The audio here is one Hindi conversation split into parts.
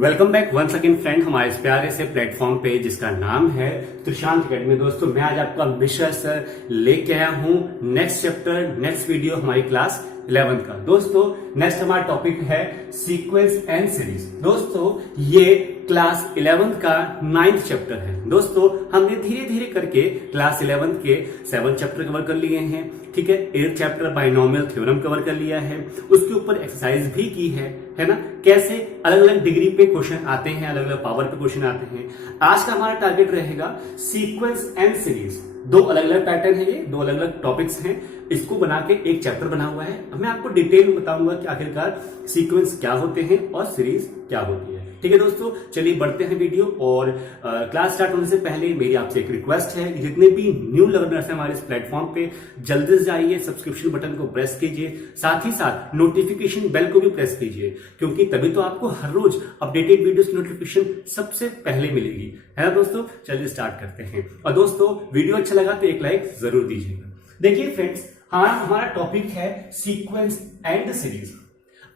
Welcome back once again friend हमारे इस प्यारे से प्लेटफॉर्म पे जिसका नाम है त्रिशांत अकेडमी। दोस्तों मैं आज आपका विषय सर लेके आया हूँ नेक्स्ट चैप्टर नेक्स्ट वीडियो हमारी क्लास 11th का। दोस्तों नेक्स्ट हमारा टॉपिक है सीक्वेंस एंड सीरीज। दोस्तों ये क्लास 11th का 9th चैप्टर है। दोस्तों हमने धीरे धीरे करके क्लास 11th के 7 चैप्टर कवर कर लिए हैं, ठीक है। 8th chapter binomial theorem cover कर लिया है, उसके ऊपर एक्सरसाइज भी की है ना। कैसे अलग अलग डिग्री पे क्वेश्चन आते हैं, अलग अलग पावर पे क्वेश्चन आते हैं। आज का हमारा टारगेट रहेगा सीक्वेंस एंड सीरीज। दो अलग अलग पैटर्न है, ये दो अलग अलग टॉपिक्स हैं, इसको बना के एक चैप्टर बना हुआ है। अब मैं आपको डिटेल में बताऊंगा कि आखिरकार सीक्वेंस क्या होते हैं और सीरीज क्या होती है, ठीक है। दोस्तों चलिए बढ़ते हैं वीडियो। और क्लास स्टार्ट होने से पहले मेरी आपसे एक रिक्वेस्ट है कि जितने भी न्यू लर्नर्स हैं हमारे इस प्लेटफॉर्म पे, जल्दी से जाइए, सब्सक्रिप्शन बटन को प्रेस कीजिए, साथ ही साथ नोटिफिकेशन बेल को भी प्रेस कीजिए, क्योंकि तभी तो आपको हर रोज अपडेटेड वीडियोस की नोटिफिकेशन सबसे पहले मिलेगी, है ना। दोस्तों चलिए स्टार्ट करते हैं। और दोस्तों वीडियो अच्छा लगा तो एक लाइक जरूर दीजिएगा। देखिए फ्रेंड्स, हमारा टॉपिक है सीक्वेंस एंड सीरीज।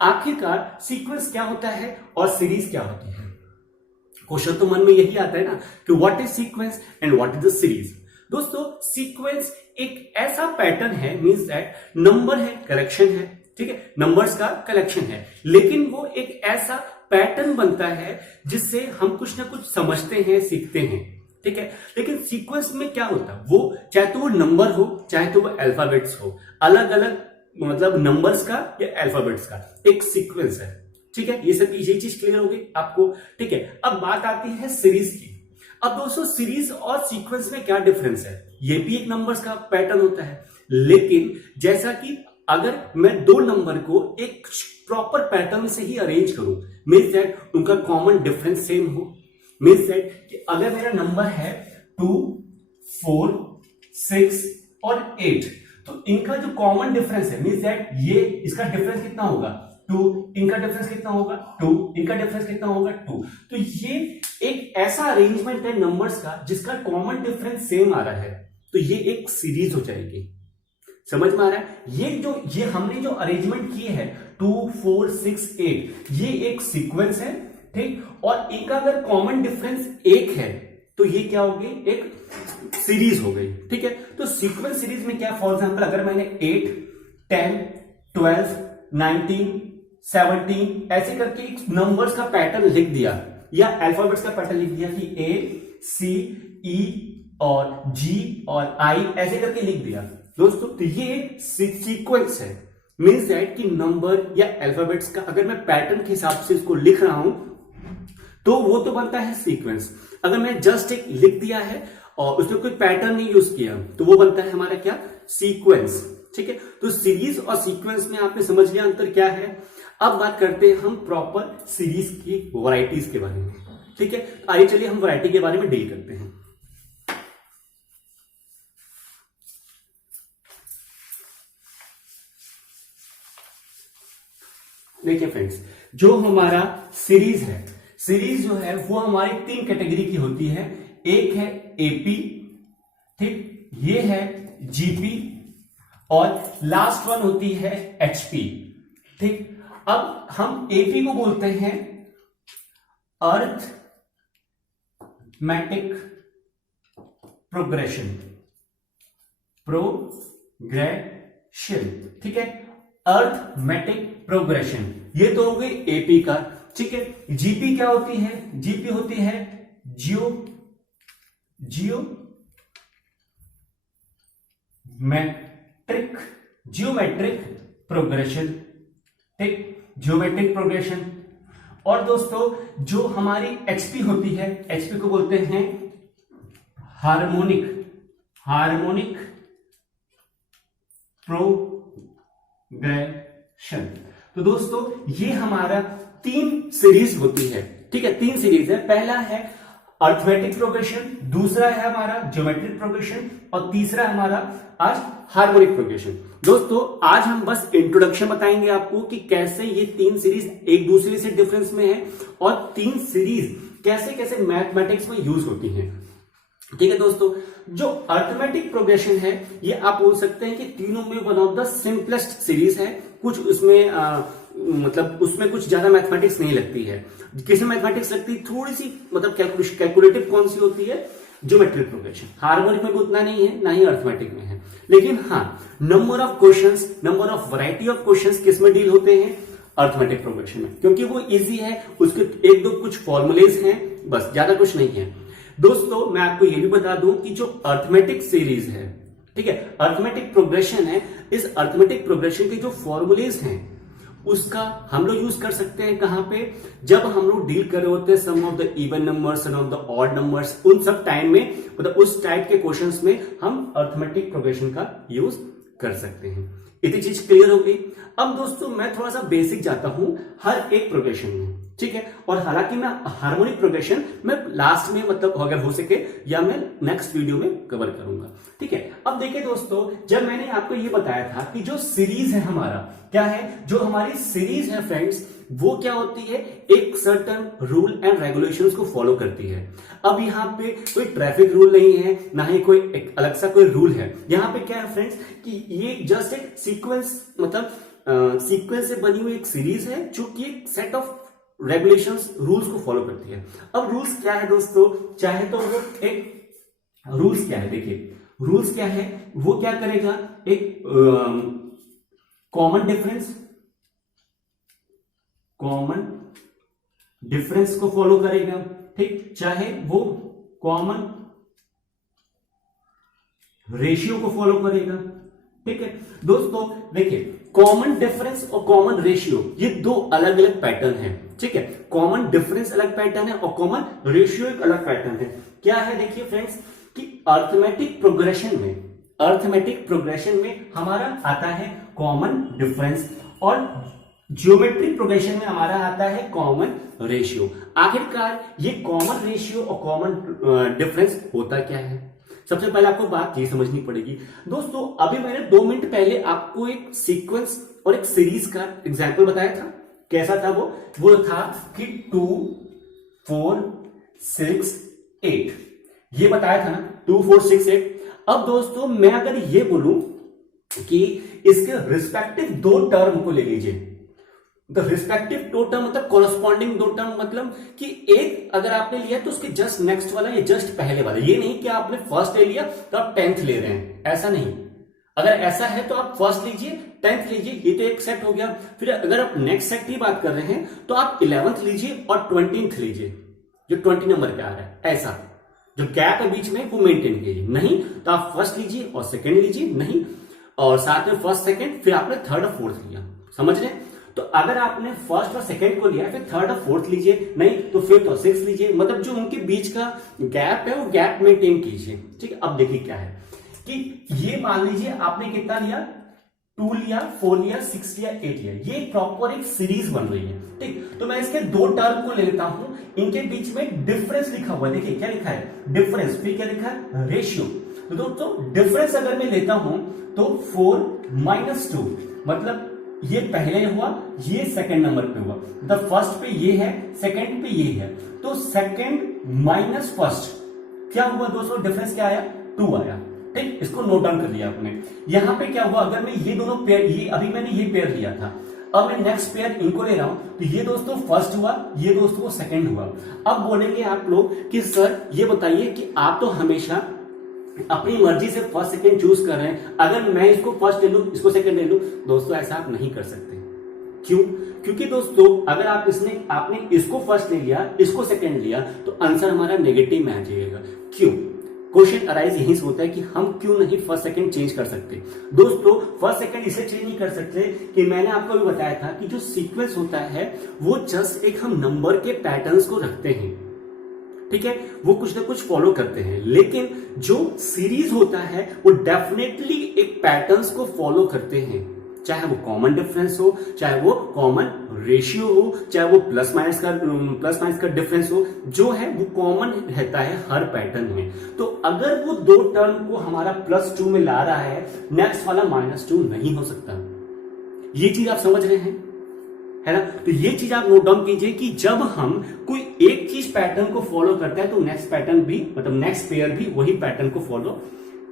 आखिरकार सीक्वेंस क्या होता है और सीरीज क्या होती है। क्वेश्चन तो मन में यही आता है ना कि what is sequence and what is the series. दोस्तों सीक्वेंस एक ऐसा पैटर्न है, मींस दैट नंबर है, कलेक्शन है, ठीक है, नंबर्स का कलेक्शन है, लेकिन वो एक ऐसा पैटर्न बनता है जिससे हम कुछ ना कुछ समझते हैं, सीखते हैं, ठीक है। लेकिन सीक्वेंस में क्या होता है, वो चाहे तो वो नंबर हो, चाहे तो वो अल्फाबेट्स हो, अलग अलग मतलब नंबर्स का या अल्फाबेट्स का एक सीक्वेंस है, ठीक है। ये चीज क्लियर होगी आपको, ठीक है। अब बात आती है सीरीज की। अब दोस्तों सीरीज और सीक्वेंस में क्या डिफरेंस है। ये भी एक नंबर्स का पैटर्न होता है, लेकिन जैसा कि अगर मैं दो नंबर को एक प्रॉपर पैटर्न से ही अरेंज करूं, मींस दैट उनका कॉमन डिफरेंस सेम हो, मींस दैट कि अगर मेरा नंबर है 2, 4, 6 और 8, तो इनका जो कॉमन डिफरेंस है, मींस दैट ये इसका डिफरेंस कितना होगा 2, इनका डिफरेंस कितना होगा 2, इनका डिफरेंस कितना होगा 2। तो ये एक ऐसा अरेंजमेंट है नंबर्स का जिसका कॉमन डिफरेंस सेम आ रहा है, तो ये एक सीरीज हो जाएगी। समझ में आ रहा है। ये हमने जो अरेंजमेंट किए है 2, 4, 6, 8, ये एक सीक्वेंस है, ठीक। और इनका अगर कॉमन डिफरेंस 1 है तो ये क्या होगी, एक सीरीज हो गई, ठीक है। तो सीक्वेंस सीरीज में क्या, फॉर एग्जांपल अगर मैंने 8, 10, 12, 19, 17 ऐसे करके नंबर्स का पैटर्न लिख दिया, या अल्फाबेट्स का पैटर्न लिख दिया कि A, C, E और G और I ऐसे करके लिख दिया दोस्तों, तो ये सीक्वेंस है। मींस दैट कि नंबर या अल्फाबेट्स का अगर मैं पैटर्न के हिसाब से इसको लिख रहा हूं तो वो तो बनता है सीक्वेंस। अगर मैं जस्ट एक लिख दिया है और उसमें कोई पैटर्न नहीं यूज किया तो वो बनता है हमारा क्या, सीक्वेंस, ठीक है। तो सीरीज और सीक्वेंस में आपने समझ लिया अंतर क्या है। अब बात करते हैं हम प्रॉपर सीरीज की वैरायटीज के बारे में, ठीक है। आइए चलिए हम वैरायटी के बारे में डील करते हैं। देखिए फ्रेंड्स, जो हमारा सीरीज है, सीरीज जो है वो हमारी 3 कैटेगरी की होती है। एक है एपी, ठीक, ये है जीपी और लास्ट वन होती है एचपी, ठीक। अब हम एपी को बोलते हैं अर्थमेटिक प्रोग्रेशन, ठीक है, अर्थमेटिक प्रोग्रेशन, ये तो हो गई एपी का, ठीक है। जीपी क्या होती है, जीपी होती है जियोमेट्रिक प्रोग्रेशन, ठीक, जियोमेट्रिक प्रोग्रेशन। और दोस्तों जो हमारी एचपी होती है, एचपी को बोलते हैं हार्मोनिक प्रोग्रेशन। तो दोस्तों ये हमारा 3 सीरीज होती है, ठीक है, 3 सीरीज है। पहला है अर्थमेटिक प्रोग्रेशन, दूसरा है हमारा ज्योमेट्रिक प्रोग्रेशन और तीसरा हमारा आज हार्मोनिक प्रोग्रेशन। दोस्तों आज हम बस इंट्रोडक्शन बताएंगे आपको कि कैसे ये 3 सीरीज एक दूसरे से डिफरेंस में है और 3 सीरीज कैसे कैसे मैथमेटिक्स में यूज होती हैं, ठीक है। दोस्तों जो अर्थमेटिक प्रोग्रेशन है ये आप बोल सकते हैं कि तीनों में one of the simplest series है। कुछ उसमें मतलब उसमें कुछ ज्यादा मैथमेटिक्स नहीं लगती है। किसी मैथमेटिक्स लगती है थोड़ी सी, मतलब कैलकुलेटिव कौन सी होती है, ज्योमेट्रिक प्रोग्रेशन। हार्मोनिक में भी उतना नहीं है, ना ही अर्थमेटिक में है। लेकिन हाँ, number of questions, number of variety of questions किस में डील होते हैं, अर्थमेटिक प्रोग्रेशन में, क्योंकि वो इजी है, उसके एक दो कुछ फॉर्मुलेज हैं, बस ज्यादा कुछ नहीं है। दोस्तों मैं आपको ये भी बता दूं कि जो अर्थमेटिक सीरीज है, ठीक है, अर्थमेटिक प्रोग्रेशन है, इस अर्थमेटिक प्रोग्रेशन के जो फॉर्मुलेज हैं उसका हम लोग यूज कर सकते हैं कहां पे, जब हम लोग डील कर रहे होते हैं sum of the even numbers, sum of the odd numbers, उन सब टाइम में, मतलब उस टाइप के क्वेश्चंस में हम अर्थमेटिक प्रोग्रेशन का यूज कर सकते हैं। इतनी चीज क्लियर हो गई। अब दोस्तों मैं थोड़ा सा बेसिक जाता हूं हर एक प्रोग्रेशन में, ठीक है, और हालांकि मैं हार्मोनिक प्रोग्रेशन मैं लास्ट में, मतलब अगर हो सके या मैं नेक्स्ट वीडियो में कवर करूंगा, ठीक है। अब देखिए दोस्तों, जब मैंने आपको ये बताया था कि जो सीरीज है हमारा, क्या है, जो हमारी सीरीज है फ्रेंड्स, वो क्या होती है, एक सर्टन रूल एंड रेगुलेशंस को फॉलो करती है। अब यहाँ पे कोई ट्रैफिक रूल नहीं है, ना ही कोई एक अलग सा कोई रूल है। यहाँ पे क्या है फ्रेंड्स कि ये जस्ट एक सीक्वेंस, मतलब सीक्वेंस से बनी हुई एक सीरीज है जो कि एक सेट ऑफ रेगुलेशंस, रूल्स को फॉलो करती है। अब रूल्स क्या है दोस्तों, चाहे तो वो एक रूल्स क्या है, देखिए रूल्स क्या है, वो क्या करेगा, एक कॉमन डिफरेंस को फॉलो करेगा, ठीक, चाहे वो कॉमन रेशियो को फॉलो करेगा, ठीक है। दोस्तों देखिए, कॉमन डिफरेंस और कॉमन रेशियो ये दो अलग अलग पैटर्न है, ठीक है। कॉमन डिफरेंस अलग पैटर्न है और कॉमन रेशियो एक अलग पैटर्न है। क्या है, देखिए फ्रेंड्स कि अर्थमेटिक प्रोग्रेशन में हमारा आता है कॉमन डिफरेंस और ज्योमेट्रिक प्रोग्रेशन में हमारा आता है कॉमन रेशियो। आखिरकार ये कॉमन रेशियो और कॉमन डिफरेंस होता क्या है, सबसे पहले आपको बात ये समझनी पड़ेगी। दोस्तों अभी मैंने 2 मिनट पहले आपको एक सीक्वेंस और एक सीरीज का एग्जाम्पल बताया था। कैसा था वो था कि 2 4 6 8, ये बताया था ना, 2 4 6 8। अब दोस्तों मैं अगर ये बोलूं कि इसके रिस्पेक्टिव दो टर्म को ले लीजिए, द रिस्पेक्टिव दो टर्म मतलब कॉरस्पॉन्डिंग दो टर्म, मतलब कि एक अगर आपने लिया तो उसके जस्ट नेक्स्ट वाला या जस्ट पहले वाला, ये नहीं कि आपने फर्स्ट ले लिया तो आप 10th ले रहे हैं, ऐसा नहीं। अगर ऐसा है तो आप फर्स्ट लीजिए, 10th लीजिए, ये तो एक सेट हो गया। फिर अगर आप नेक्स्ट सेट की बात कर रहे हैं तो आप 11th लीजिए और 20th लीजिए, जो 20 नंबर पे आ रहा है, ऐसा जो गैप है बीच में वो मेंटेन कीजिए। नहीं तो आप फर्स्ट लीजिए और सेकंड लीजिए, नहीं, और साथ में फर्स्ट सेकंड, फिर आपने थर्ड और फोर्थ लिया, समझ रहे हैं। तो अगर आपने फर्स्ट और सेकंड को लिया, फिर थर्ड और फोर्थ लीजिए, नहीं तो फिफ्थ और सिक्स्थ लीजिए, मतलब जो उनके बीच का गैप है वो गैप मेंटेन कीजिए, ठीक है। अब देखिए क्या है कि ये मान लीजिए आपने कितना लिया, 2 लिया, 4 लिया, 6 लिया, 8 लिया, ये प्रॉपर एक सीरीज बन रही है, ठीक। तो मैं इसके दो टर्म को ले लेता हूं, इनके बीच में डिफरेंस लिखा हुआ है, देखिए क्या लिखा है, डिफरेंस, फिर क्या लिखा है, रेशियो। तो दोस्तों डिफरेंस अगर मैं लेता हूं तो 4 - 2, मतलब ये पहले हुआ, ये सेकंड नंबर पे हुआ, द फर्स्ट पे ये है, सेकंड पे ये है, तो सेकंड माइनस फर्स्ट क्या हुआ दोस्तों, डिफरेंस क्या आया, 2 आया, ठीक। इसको नोट डाउन कर लिया आपने। यहां पे क्या हुआ, अगर मैं ये दोनों पेयर, ये अभी मैंने ये पेयर लिया था, अब मैं नेक्स्ट पेयर इनको ले रहा हूं, तो ये दोस्तों फर्स्ट हुआ, ये दोस्तों सेकंड हुआ। अब बोलेंगे आप लोग कि सर ये बताइए कि आप तो हमेशा अपनी मर्जी से फर्स्ट सेकंड चूज कर रहे हैं, अगर मैं इसको फर्स्ट ले लूं, इसको सेकंड ले लूं, दोस्तों ऐसा आप नहीं कर सकते। क्यों? क्योंकि दोस्तों अगर आपने इसको फर्स्ट ले लिया, इसको सेकंड लिया, तो आंसर हमारा नेगेटिव में आ जाएगा। क्यों? क्वेश्चन अराइज यहीं से होता है कि हम क्यों नहीं फर्स्ट सेकंड चेंज कर सकते। दोस्तों फर्स्ट सेकंड इसे चेंज नहीं कर सकते कि मैंने आपको भी बताया था कि जो सीक्वेंस होता है वो जस्ट एक हम नंबर के पैटर्न्स को रखते हैं, ठीक है, वो कुछ ना कुछ फॉलो करते हैं, लेकिन जो सीरीज होता है वो डेफिनेटली एक पैटर्न्स को फॉलो करते हैं, चाहे वो कॉमन डिफरेंस हो, चाहे वो कॉमन रेशियो हो, चाहे वो प्लस माइनस का डिफरेंस हो, जो है वो कॉमन रहता है हर पैटर्न में। तो अगर वो दो टर्म को हमारा +2 में ला रहा है, नेक्स्ट वाला -2 नहीं हो सकता। ये चीज आप समझ रहे हैं, है ना। तो ये चीज आप नोट डाउन कीजिए कि जब हम कोई एक चीज पैटर्न को फॉलो करते हैं तो नेक्स्ट पैटर्न भी, मतलब नेक्स्ट पेयर भी वही पैटर्न को फॉलो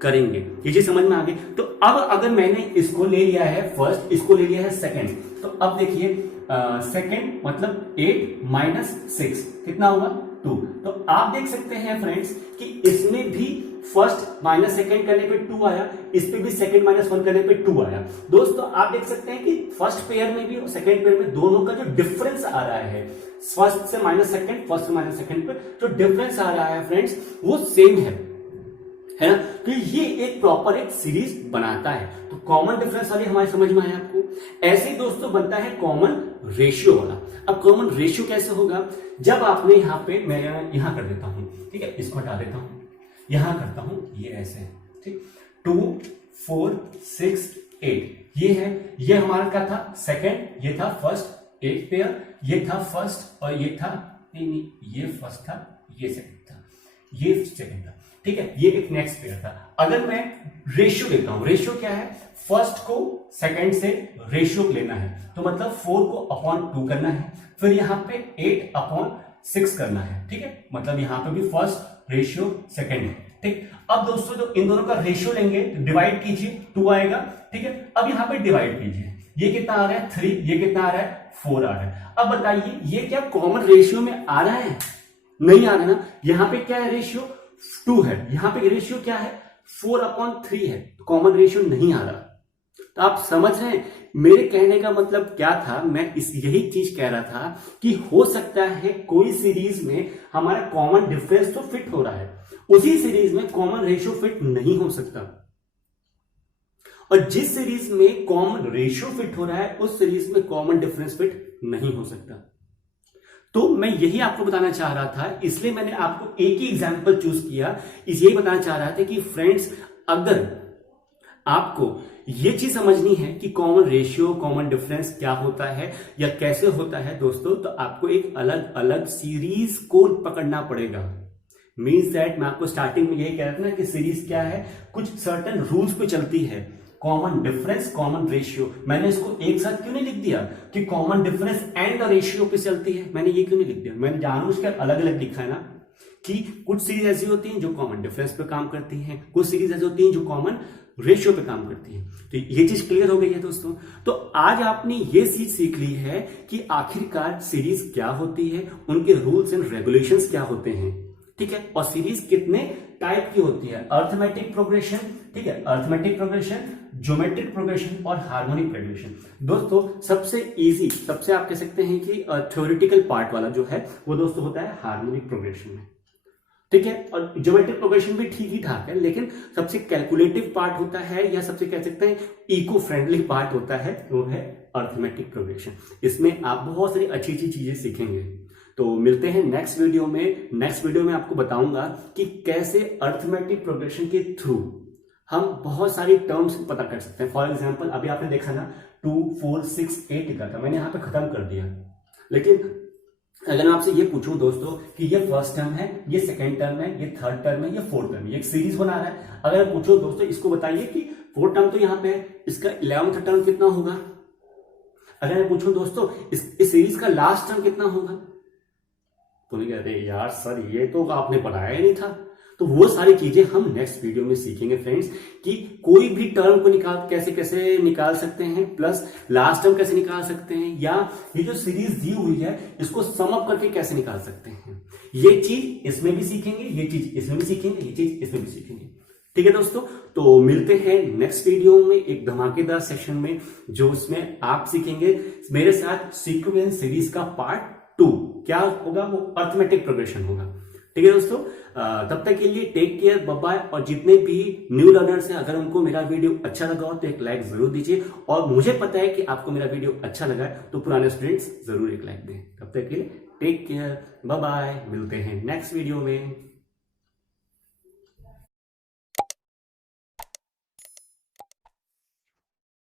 करेंगे। ये चीज समझ में आ गई। तो अब अगर मैंने इसको ले लिया है फर्स्ट, इसको ले लिया है सेकंड, तो अब देखिए सेकेंड मतलब 8 माइनस 6 कितना होगा 2। तो आप देख सकते हैं फ्रेंड्स कि इसमें भी फर्स्ट माइनस सेकेंड करने पे 2 आया, इस पे भी सेकेंड माइनस 1 करने पे 2 आया। दोस्तों आप देख सकते हैं कि फर्स्ट पेयर में भी और सेकेंड पेयर में दोनों का जो डिफरेंस आ रहा है, फर्स्ट से माइनस सेकेंड, फर्स्ट से माइनस सेकेंड पे जो डिफरेंस आ रहा है फ्रेंड्स वो सेम है ना। तो ये एक प्रॉपर एक सीरीज बनाता है। तो कॉमन डिफरेंस वाली हमारे समझ में आया आपको। ऐसे ही दोस्तों बनता है कॉमन रेशियो वाला। अब कॉमन रेशियो कैसे होगा, जब आपने यहाँ पे, मैं यहां कर देता हूं, ठीक है, इसको हटा देता हूं, यहां करता हूं, ये ऐसे, ठीक, 2 4 6 8 ये है, ये हमारा क्या था सेकेंड, ये था फर्स्ट एक पेयर, ये था फर्स्ट और ये था नहीं, ये फर्स्ट था, ये सेकेंड था, ये सेकेंड था, ठीक है, ये एक नेक्स्ट पेयर था। अगर मैं रेशियो लेता हूं, रेशियो क्या है, फर्स्ट को सेकंड से रेशियो लेना है, तो मतलब 4 को अपॉन 2 करना है, फिर यहां पे 8 अपॉन 6 करना है, ठीक है, मतलब यहां पे भी फर्स्ट रेशियो सेकंड है, ठीक। अब दोस्तों जो इन दोनों का रेशियो लेंगे डिवाइड कीजिए, 2 आएगा, ठीक है। अब यहां पे डिवाइड कीजिए, ये कितना आ रहा है 3, ये कितना आ रहा है 4 आ रहा है। अब बताइए ये क्या कॉमन रेशियो में आ रहा है, नहीं आ रहा ना। यहां पे क्या है रेशियो 2 है, यहां पे रेशियो क्या है 4/3 है, तो कॉमन रेशियो नहीं आ रहा। तो आप समझ रहे हैं मेरे कहने का मतलब क्या था, मैं यही चीज कह रहा था कि हो सकता है कोई सीरीज में हमारा कॉमन डिफरेंस तो फिट हो रहा है, उसी सीरीज में कॉमन रेशियो फिट नहीं हो सकता, और जिस सीरीज में कॉमन रेशियो फिट हो रहा है उस सीरीज में कॉमन डिफरेंस फिट नहीं हो सकता। तो मैं यही आपको बताना चाह रहा था, इसलिए मैंने आपको एक ही एग्जांपल चूज किया, यही बताना चाह रहा था कि फ्रेंड्स अगर आपको ये चीज समझनी है कि कॉमन रेशियो कॉमन डिफरेंस क्या होता है या कैसे होता है दोस्तों, तो आपको एक अलग अलग सीरीज को पकड़ना पड़ेगा। मीन्स दैट मैं आपको स्टार्टिंग में यही कह रहा था ना कि सीरीज क्या है, कुछ सर्टेन रूल्स पे चलती है, कॉमन डिफरेंस कॉमन रेशियो। मैंने इसको एक साथ क्यों नहीं लिख दिया कि कॉमन डिफरेंस एंड रेशियो पे चलती है, मैंने ये क्यों नहीं लिख दिया, मैंने जानबूझकर अलग अलग लिखा है ना, कि कुछ सीरीज ऐसी होती हैं जो कॉमन डिफरेंस पे काम करती हैं, कुछ सीरीज ऐसी होती हैं जो कॉमन रेशियो पे काम करती है। तो ये चीज क्लियर हो गई है दोस्तों। तो आज आपने ये चीज सीख ली है कि आखिरकार सीरीज क्या होती है, उनके रूल्स एंड रेगुलेशंस क्या होते हैं, ठीक है, और सीरीज कितने टाइप की होती है, अर्थमेटिक प्रोग्रेशन, ठीक है, अर्थमेटिक प्रोग्रेशन, ज्योमेट्रिक प्रोग्रेशन और हार्मोनिक प्रोग्रेशन। दोस्तों सबसे इजी, सबसे आप कह सकते हैं कि थ्योरेटिकल पार्ट वाला जो है वो दोस्तों होता है हार्मोनिक प्रोग्रेशन में, ठीक है, और ज्योमेट्रिक प्रोग्रेशन भी ठीक ही ठाक है, लेकिन सबसे कैलकुलेटिव पार्ट होता है या सबसे कह सकते हैं इको फ्रेंडली पार्ट होता है वो है अर्थमेटिक प्रोग्रेशन। इसमें आप बहुत सारी अच्छी अच्छी चीजें सीखेंगे। तो मिलते हैं नेक्स्ट वीडियो में। नेक्स्ट वीडियो में आपको बताऊंगा कि कैसे अर्थमेटिक प्रोग्रेशन के थ्रू हम बहुत सारी टर्म्स पता कर सकते हैं। फॉर एग्जाम्पल अभी आपने देखा ना 2 4 6 8 लिखा था, मैंने यहां पे खत्म कर दिया, लेकिन अगर मैं आपसे ये पूछूं दोस्तों कि ये फर्स्ट टर्म है, ये सेकंड टर्म है, ये थर्ड टर्म है, ये फोर्थ टर्म है, ये एक सीरीज बना रहा है, अगर पूछो दोस्तों इसको बताइए कि फोर्थ टर्म तो यहाँ पे है, इसका 11th टर्म कितना होगा, अगर मैं पूछूं दोस्तों इस सीरीज का लास्ट टर्म कितना होगा, तो नहीं कहते यार सर ये तो आपने पढ़ाया ही नहीं था। तो वो सारी चीजें हम नेक्स्ट वीडियो में सीखेंगे फ्रेंड्स, कि कोई भी टर्म को कैसे कैसे निकाल सकते हैं, प्लस लास्ट टर्म कैसे निकाल सकते हैं, या ये जो सीरीज दी हुई है इसको सम अप करके कैसे निकाल सकते हैं। ये चीज इसमें भी सीखेंगे, ये चीज इसमें भी सीखेंगे, ये चीज इसमें भी सीखेंगे। ठीक है दोस्तों, तो मिलते हैं नेक्स्ट वीडियो में एक धमाकेदार सेशन में, जो उसमें आप सीखेंगे मेरे साथ सीक्वेंस सीरीज का पार्ट 2 क्या होगा, वो अर्थमेटिक प्रोग्रेशन होगा। ठीक है दोस्तों, तब तक के लिए टेक केयर, बाय बाय। और जितने भी न्यू लर्नर्स हैं, अगर उनको मेरा वीडियो अच्छा लगा हो तो एक लाइक जरूर दीजिए, और मुझे पता है कि आपको मेरा वीडियो अच्छा लगा है तो पुराने स्टूडेंट्स जरूर एक लाइक दें। तब तक के लिए टेक केयर, बाय बाय, मिलते हैं नेक्स्ट वीडियो में।